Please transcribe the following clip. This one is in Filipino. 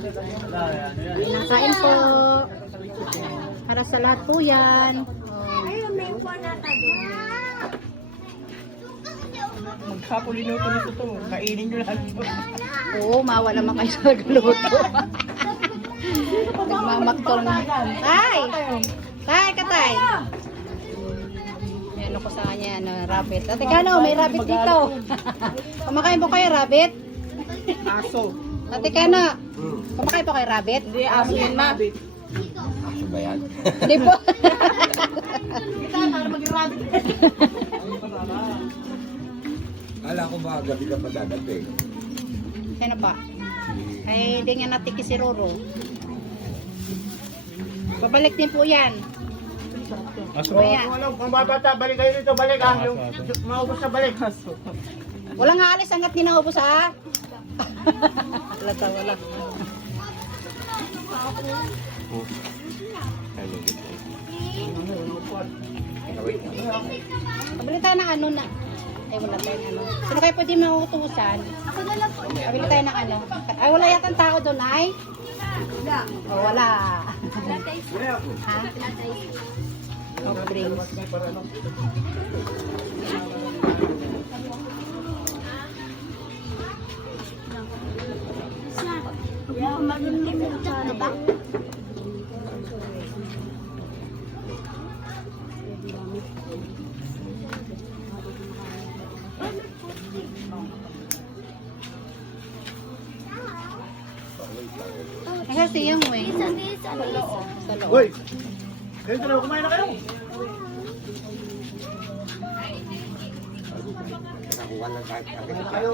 Nakain po. Para sa lahat po yan. Oh. Magkapulinuto nito to. Kainin nyo lahat to. Oo, mawa naman kayo sa nagluto. Nagmamaktol na. Tay! Tay, katay! May ano ko sa kanya, ano, rabbit. Ate Kano, may rabbit dito. Kumakain po kayo, rabbit? Aso. Ate Kano, kumakain po kayo, rabbit? Hindi, aso yan ma. Aso ba yan? Hindi po. Kala ko ba gabi ka pa dadating? Sino pa? Ay, hindi nga natiki si Roro. Babalik din po yan. Aso. Kuya. Kung ano, kung babata, balik kayo dito, balik ah. Yung maubos na balik. Aso. Wala nga alis hanggat di naubos ha. Wala ta, wala. Kabili tayo ng ano na. Ay, wala tayong ano. Sino kayo pwede mautusan? Ako na lang po. Kabili tayo ng ano. Ay, wala yatang tao doon, ay? Wala. Oh, wala. ha? Soft drinks. Ay, kasi yung way. Sa loob. Sa loob. Hoy! Kayo dalawa, kumain na kayo. Nakuha lang kahit Kumain na kayo.